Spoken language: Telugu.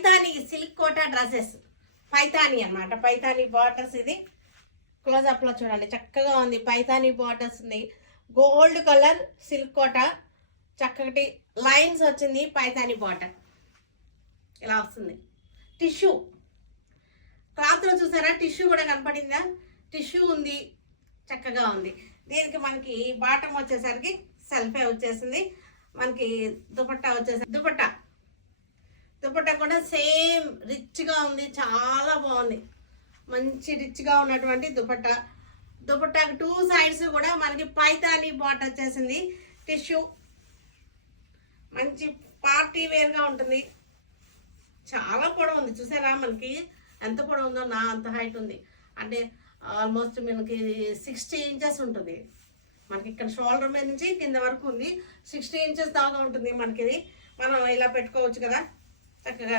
పైతాని సిల్క్ కోటా డ్రెస్సెస్, పైతాని అన్నమాట. పైతాని బార్డర్స్, ఇది క్లోజప్ లో చూడండి చక్కగా ఉంది. పైతాని బార్డర్స్ ఉంది, గోల్డ్ కలర్ సిల్క్ కోటా, చక్కటి లైన్స్ వచ్చింది. పైతాని బార్డర్ ఇలా వస్తుంది. టిష్యూ క్లాత్ లో చూసారా, టిష్యూ కూడా కనపడిందా? టిష్యూ ఉంది, చక్కగా ఉంది. దీనికి మనకి బాటమ్ వచ్చేసరికి సెల్ఫే వచ్చేసింది. మనకి దుపట్టా వచ్చేసరికి దుపట్టా కూడా సేమ్ రిచ్గా ఉంది, చాలా బాగుంది. మంచి రిచ్గా ఉన్నటువంటి దుపట్టాకి 2 సైడ్స్ కూడా మనకి పైతాని బాట్ వచ్చేసింది. టిష్యూ మంచి పార్టీ వేర్గా ఉంటుంది. చాలా పొడవు ఉంది, చూసారా మనకి ఎంత పొడవు ఉందో? నా అంత హైట్ ఉంది, అంటే ఆల్మోస్ట్ మనకి 60 ఇంచెస్ ఉంటుంది. మనకి ఇక్కడ షోల్డర్ మీద నుంచి కింద వరకు ఉంది, 60 ఇంచెస్ దాకా ఉంటుంది మనకి. ఇది మనం ఇలా పెట్టుకోవచ్చు కదా చక్కగా.